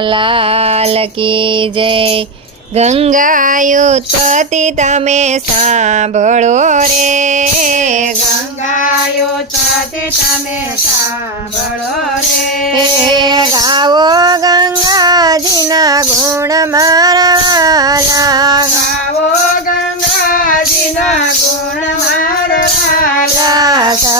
લાલ કી જય. ગંગાયુત્પતિ તમે સાંભળો રે. ગંગાયુત્પતિ તમે સાંભળો રે. ગાવો ગંગાજીના ગુણ મારવાલા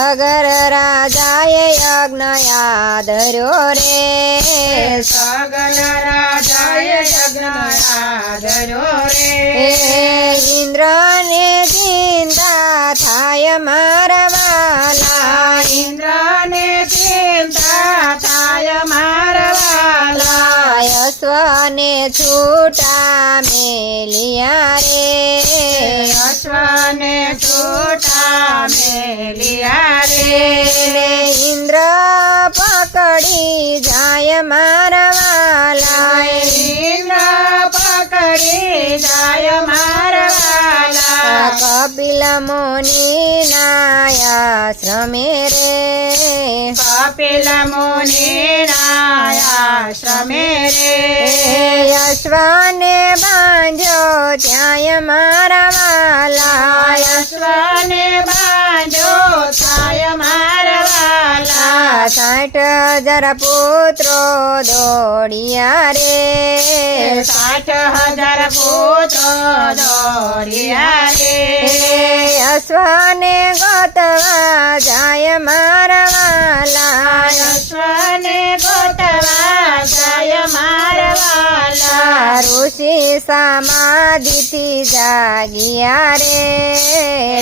સગર રાજાએ યજ્ઞ યાદર્યો રે સગન રાજાએ યજ્ઞ આદર્યો હે રે ઇન્દ્રને ચિંતા થાય મારવાલા ઇન્દ્રને ચિંતા થાય મારવાલા યશ્વને છૂટા મેલિયા રે અશ્વને છૂટા મેલિયા રે. ઇન્દ્ર પકડી જાય મારવાલા ઇન્દ્ર પકડી જાય મારવાલા કપિલ મુનિ નાયાશ્રમે રે. કપિલ મુનિ આશ્રમે રે. યશ્વને બાંધ્યો ત્યાં મારવાલા અશ્વને બાંધો થાય મારવાલા સાઠ હજાર પુત્રો દોડિયા રે. સાઠ હજાર પુત્રો દોડ્યા રે. અશ્વને ગોતવા જાય મારવાલા અશ્વને ગોતવા જાય મારવાલા ઋષિ સમાધિથી જાગ્યા રે.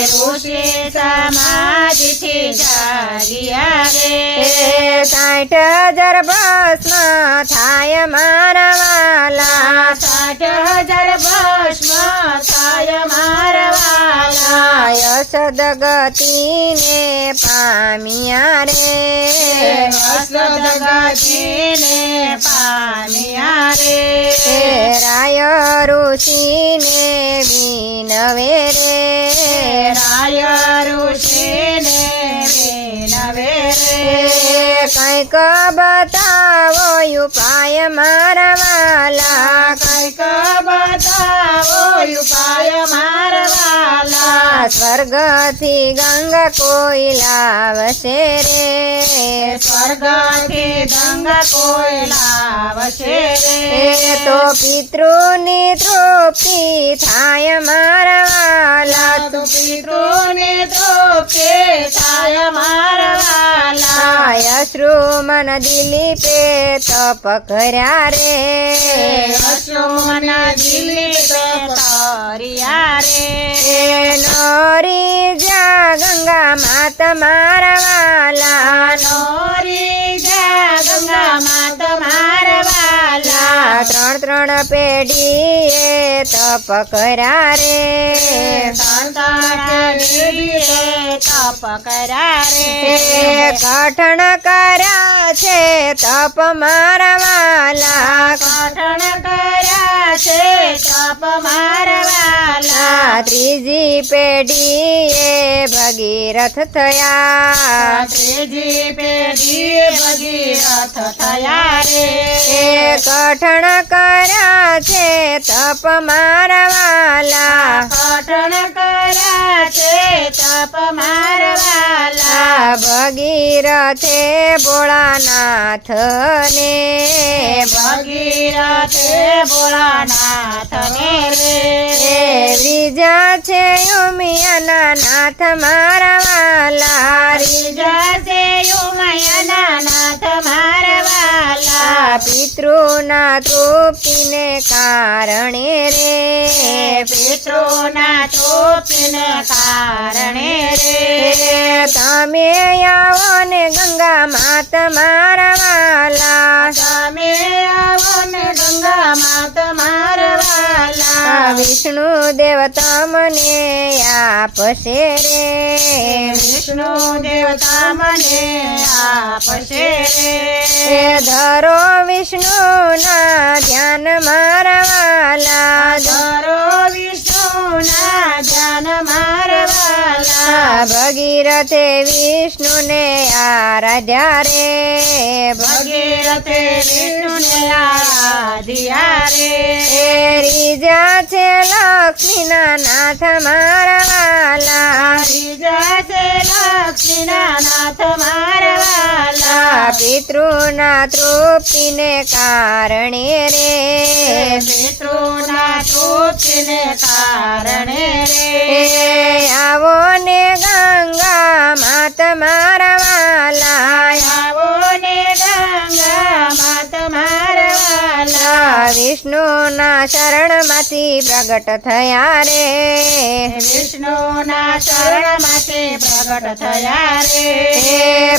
ઋષિ સમાધિથી જાગ્યા રે. સાઠ હજાર ભસ્મ થાય મારવાલા સાઠ હજાર ભસ્મ થાય મારવાલા અસદ ગતિને પામિયા રે. અસદગતિને પામિયા રે. રાય ઋષિને વિનવે રે. રાય ઋષિને વિનવે રે. કંઈક બતાવો ઉપાય મારવાલા કંઈક બતાવો ઉપાય મારવાલા સ્વર્ગથી ગંગ કોઈ લાવશે રે. સ્વર્ગથી ગંગ કોઈ લાવશે એ રે તો પિતૃની તૃપ્તિ થાય મારવાલા તો પિતૃની તૃપ્તિ થાય મારવાલા અશ્રુ મન દિલીપે તપ કર્યા રે. અશ્રુમન દિલીપ તરિયા રે. નોરી જા ગંગા માત મારવાલા નોરી જા ગંગા માત મારવાલા ત્રણ ત્રણ પેઢીએ તપ કર્યા રે. તપ કરા રે કઠણ કર્યા છે તપ મારવાલા કઠણ કર્યા છે તપ મારવાલા ત્રીજી પેઢીએ ભગીરથ થયા. ત્રીજી પેઢી ભગીરથ થયા રે. એ કઠણ કર્યા છે તપ મારવાલા કઠણ કર્યા છે તપ મારવાલા ભગીરથે ભોળાનાથ ને ભગીરથે ભોળાનાથ ને રે. છે ઉમિયાના નાથ મારવાલા ત્રીજા જશે ઉમયના નાથ મારા વાલા. પિતૃના તૃપ્તિને કારણે રે. પિતૃના તૃપ્તિને કારણે રે. તમે આવો ને ગંગા માત મારવાલા તમે આવો ને ગંગા માત મારવાલા વાલા. વિષ્ણુ દેવ તમને આપશે રે. વિષ્ણુ દેવતા મને આપશે રે. ધરો વિષ્ણુ ના ધ્યાન મારવાલા. ધરો વિષ્ણુ ભગીરથે વિષ્ણુને આરાધ્યા રે ભગીરથે વિષ્ણુને આરાધ્યા રે. રીજા છે લક્ષ્મીના નાથ મારવાલા ત્રીજા છે લક્ષ્મીના નાથ મારવાલા પિતૃના તૃપ્તિને કારણે રે. પિતૃના તૃપ્તિને કારણે રે. આવો ને ગંગા માત વાલા. આવો ને ગંગા માત મારવાલા વિષ્ણુના શરણમાંથી પ્રગટ થયા રે. વિષ્ણુના શરણમાંથી પ્રગટ થયા રે.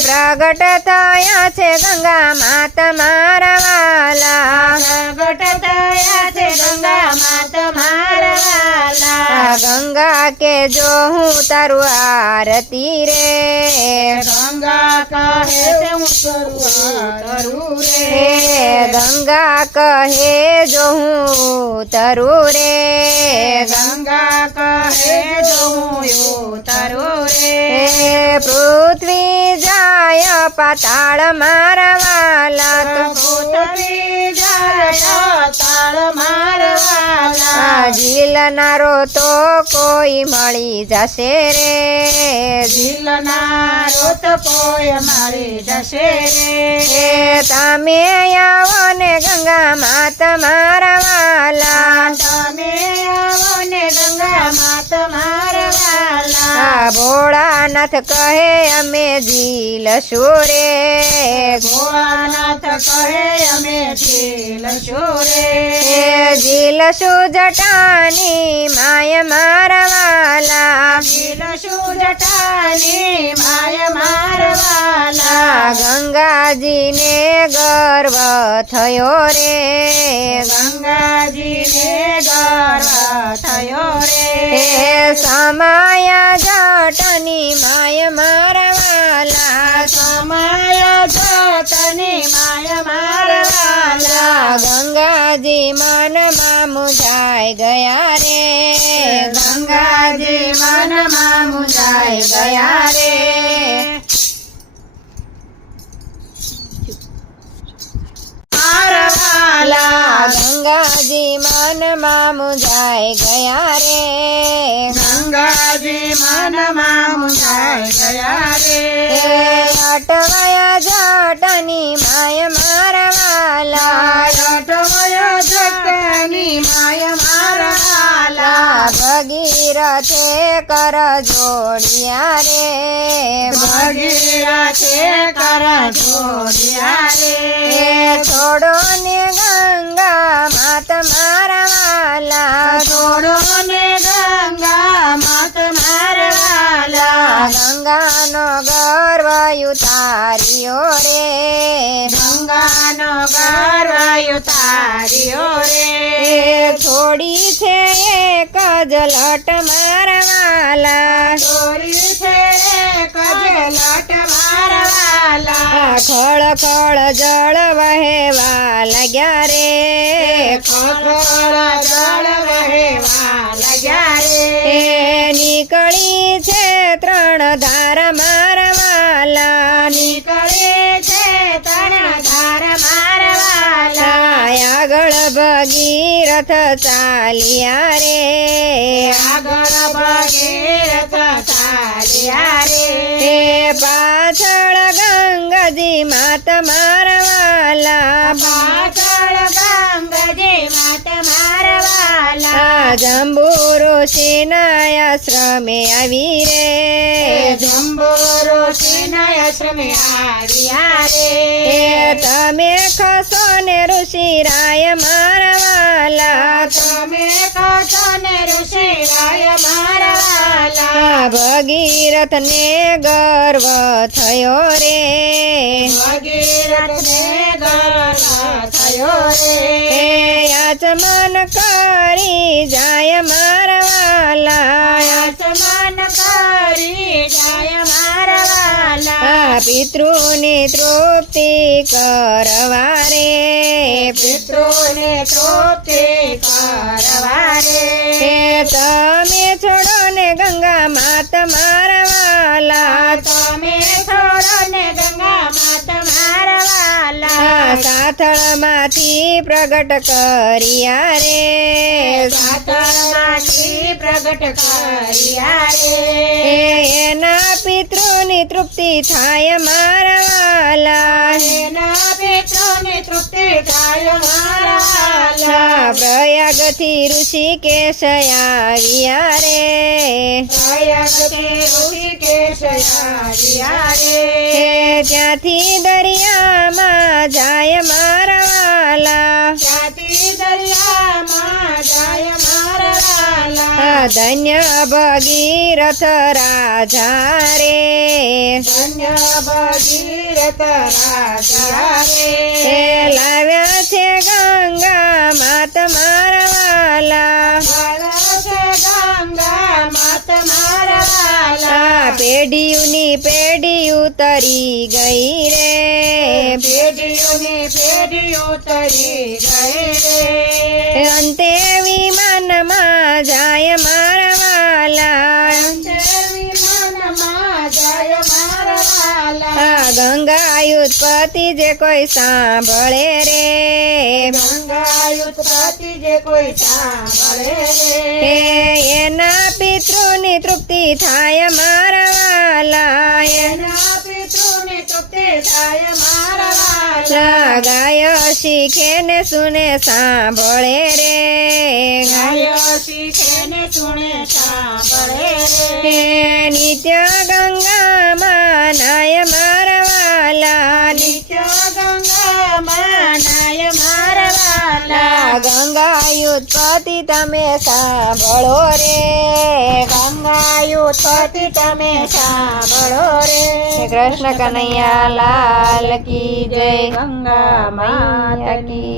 પ્રગટ થયા છે ગંગા માત વાલા. પ્રગટ થયા છે ગંગા માત વાલા. ગંગા કે જો હું તારું આરતી રે. ગંગા કહે હું તારું રે. ગંગા કહે જો હું તરું રે. ગંગા કહે જો હું ઉતરું રે. પૃથ્વી જાય પાતાળ મારવાલા તો. પૃથ્વી જાય પાતાળ મારવાલા આ ઝીલનારો તો કોઈ મળી જશે રે. દિલના તો કોઈ મળી જશે રે. તમે આવો ને ગંગા માતા મારા વાલા તમે આવો ને ગંગા માતા મારા વાલા ભોળાનાથ કહે અમે ઝીલશું સુરે ભોળાનાથ કહે અમે ઝીલશું રે ઝીલશું જટાની માય મારવાલા ઝીલશું જટાની માય મારવાલા ગંગાજીને ગર્વ થયો રે. ગંગાજીને ગર્વ થયો રે. સમાયા જટની આ ગંગાજી મનમાં મુજાઈ ગયા રે. ગંગાજી મનમાં મુજાઈ ગયા રે. ગંગાજી મનમાં મુજાઈ ગયા રે. ગંગાજી મનમાં મુંજાઈ ગયા રે અટવાયા જટની માય મારવાલા અટવયો જટની માય મારવાલા ભગીરથે કર જોડિયા રે. ભગીરથે કર જોડિયા રે. છોડો ને ગંગા માત મારવાલા છોડો ને ગંગા માત મારવાલા ગંગાનો ગર્વ ઉતાર્યો રે. ગંગાનો ગર્વ ઉતાર્યો રે. થોડી છે જ મારવાલા. ચોરી છે કજલટ મારવાલા. ખળ ખળ જળ વહેવા લાગ્યા રે. ખખર જળ વહેવા લાગ્યા રે. એ નીકળી છે ત્રણ ધાર મારવાલા. નીકળે છે ભગીરથ ચાલ્યા રે. આગળ ભગીરથ ચાલ્યા રે. પાછળ ગંગાજી માત મારવાલા. મારવાલા આ જંબુ ઋષિના આવી રે. જંબોરો ઋષિના આશ્રમે આવ્યા રે. તમે ખસો ને ઋષિ રાય મારવાલા. તમે ખસો ને ઋષિ રાય મારવાલા. ભગીરથ ને ગર્વ થયો રે. ભગીરથ ને ગર્વ રે આચમન કરી જાય મારવાલા આસમાન કરી જાય મારવાલા પિતૃની તૃપ્તિ કરવા રે પિતૃને તૃપ્તિ કરવા રે હે તમે છોડો ને ગંગા માત મારવાલા તમે છોડો ને ગંગા માત મારવાલા સાથળમાંથી પ્રગટ કરિયા રે. સાતરમાંથી પ્રગટ કરિયા રે. તૃપ્તિ થાય મારા વાલા. મારા વાલા. પ્રયાગથી ઋષિકેશ આવ્યા રે. ત્યાંથી દરિયામાં જાય મારા વાલા. ધન્ય ભગીરથ રાજા રે ધન્ય ભગીરથ રાજા રે લાવ્યા છે ગંગા માત મારા વાલા પેઢીયુની પેઢી ઉતરી ગઈ રે પેઢીઓની પેઢીઓ તરી ગઈ રે અંતે વિમાનમાં જાય મારા વાલા. ગંગા ઉત્પત્તિ જે કોઈ સાંભળે રે. ગંગા ઉત્પત્તિ જે કોઈ સાંભળે રે એના પિતૃની તૃપ્તિ થાય મારા વાલા એના ગાય શીખે ને સુને સાંભળે રે. ગાયો શીખે ને સુને સાંભળે રે. નિત્ય ગંગામાં વાલા ગંગા ઉત્પત્તિ તમે સાંભળો રે. ગંગાયુત્પતિ તમે સાંભળો રે. કૃષ્ણ કનૈયા લાલ કી જય. ગંગા મૈયા કી